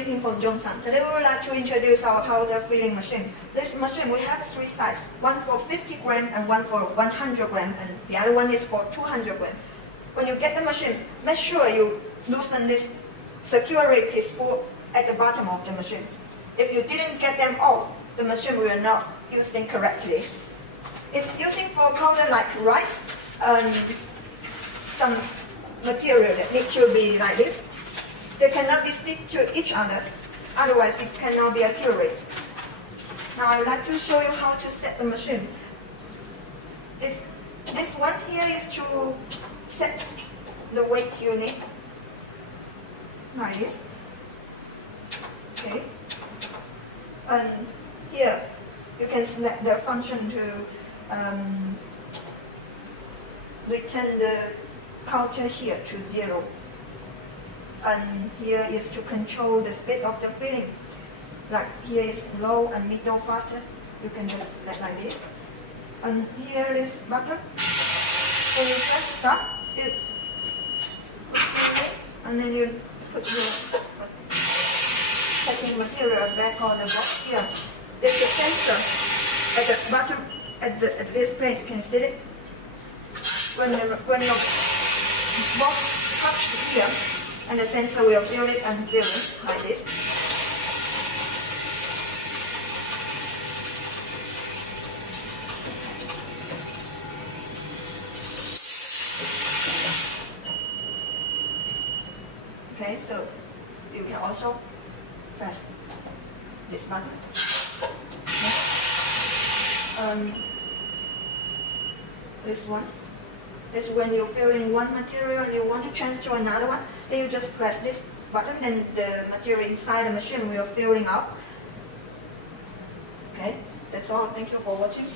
Greeting from Johnson. Today we would like to introduce our powder filling machine. This machine, we have three sizes, one for 50 gram and one for 100 gram, and the other one is for 200 gram. When you get the machine, make sure you loosen this security spool at the bottom of the machine. If you didn't get them off, the machine will not use them correctly. It's using for powder like rice and some material that need to be like this. They cannot be stick to each other, otherwise it cannot be accurate. Now I would like to show you how to set the machine. This one here is to set the weight you need, like this. Okay. And here you can select the function to return the counter here to 0. And here is to control the speed of the filling. Like here is low and middle faster. You can just select like this. And here is button. When you press start, it and then you put your packing material back on the box here. There's a sensor at the bottom at this place. Can you see it? When your box touches here, and the sensor will feel it and fill it like this. Okay, so you can also press this button. This one. This is when you're filling one material and you want to change to another one. Then you just press this button and the material inside the machine will filling up. Okay, that's all. Thank you for watching.